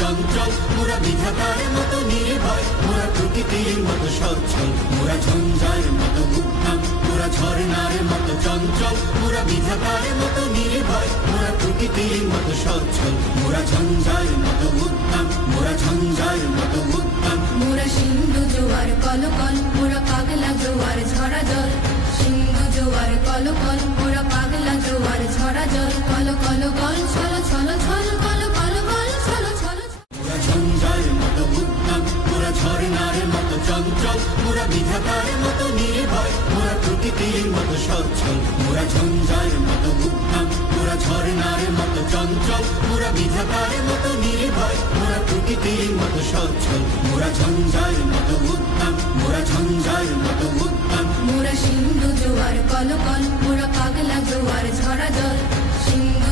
চঞ্চল, মোরা বিধাতার মতো নির্ভয়, মোরা প্রকৃতির মতো সচ্ছল, মোরা ঝঞ্ঝার মতো উদ্দাম, মোরা ঝর্ণার মতো চঞ্চল, মোরা বিধাতার মতো নির্ভয়, মোরা প্রকৃতির মতো সচ্ছল, মোরা ঝঞ্ঝার মতো উদ্দাম, মোরা ঝঞ্ঝার মতো উদ্দাম। মোরা সিন্ধু জোয়ার কলকল, মোরা পাগলা জোয়ার ঝরা জল, সিন্ধু জোয়ার কলকল, মোরা পাগলা জোয়ার ঝরা জল, কল কল গল ছল ছল ছল, কল কল গল ছল ছল। মোরা ঝঞ্ঝার মতো উদ্দাম, মোরা ঝর্ণার মতো চঞ্চল, মোরা বিধাতার মতো নির্ভয়, মোরা প্রকৃতির মতো সচ্ছল, মোরা ঝঞ্ঝার মতো উদ্দাম, মোরা ঝর্ণার মতো চঞ্চল, মোরা বিধাতার মতো নির্ভয়, মোরা প্রকৃতির মতো সচ্ছল, মোরা ঝঞ্ঝার মতো উদ্দাম, মোরা ঝঞ্ঝার মতো উদ্দাম। মোরা সিন্ধু জোয়ার কলকল, মোরা পাগলা জোয়ার ঝরা জল, সিন্ধু